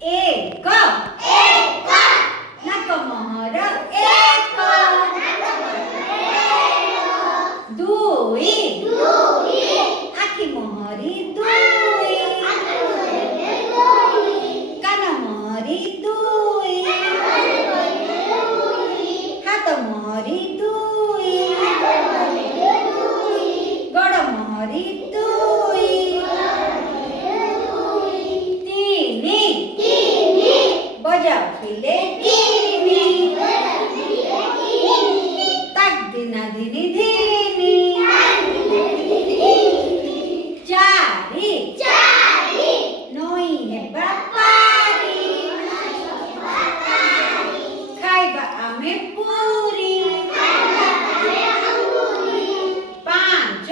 एक नकमहर एक दुई आखि महरी दुई कान महरी दुई हात महरी दुई गोड़ महरी दुई तीनी बजाओ खिले तीनी ताक दिना धिनी धिनी चारी नोई हेबा पारी खाइबा आमे पूरी पाँच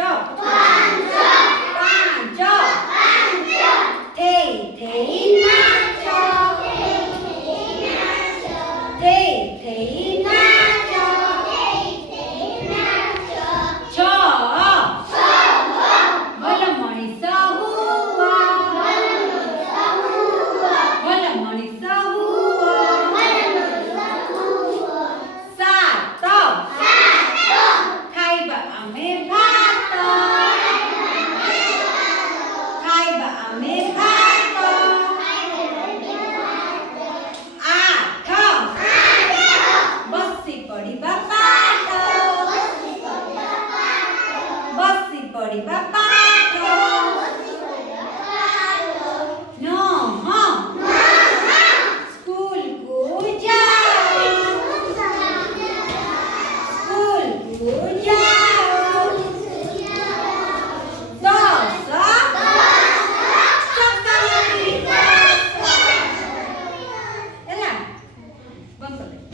थेई थेई नाच थेई नाच छ भल मଣିଷ हुआ भल मଣିଷ हुआ सात खाइबा आमे भात खाइबा आमे भात आठ बसी पड़िबा पाठ बसी पड़िबा पाठ नह स्कूल को जाओ स्कूल को जाओ दस चक्कर ହେଲା ବନ୍ଦ କରିଦେ